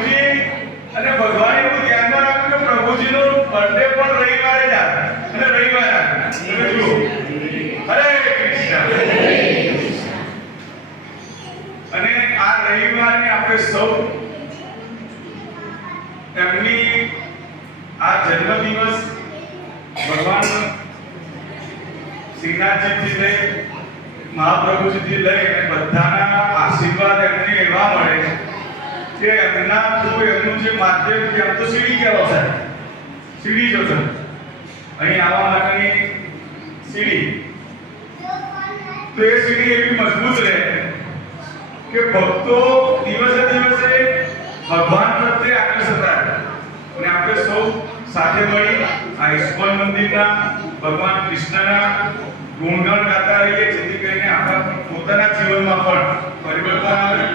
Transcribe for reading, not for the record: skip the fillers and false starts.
પ્રભુજી અને ભગવાન એવું ધ્યાનમાં રાખ્યું કે પ્રભુજીનો બર્થડે પણ રવિવારે જ આવે અને રવિવારે આવે. તમે જુઓ, હરે કૃષ્ણ. અને આ રવિવારને આપણે સૌ એમની આ જન્મદિવસ ભગવાન શ્રીનાથજીથી લઈ મહાપ્રભુજીથી લઈ અને બધાના આશીર્વાદ એમને એવા મળે કે એમના થ્રુ એમનું જે માધ્યમ છે એમ તો સીડી કહેવાય સાહેબ. સીડી જો તમે અહીં આવવા માટેની સીડી, તો એ સીડી એવી મજબૂત રહે કે ભક્તો દિવસે દિવસે ભગવાન પ્રત્યે આકર્ષિત થાય. અને આપણે સૌ સાથે મળી આ ઇસ્કોન મંદિરના ભગવાન કૃષ્ણના ગુણગાન ગાતા રહીએ, જેથી કરીને આપણા પોતાના જીવનમાં પણ પરિવર્તન આવે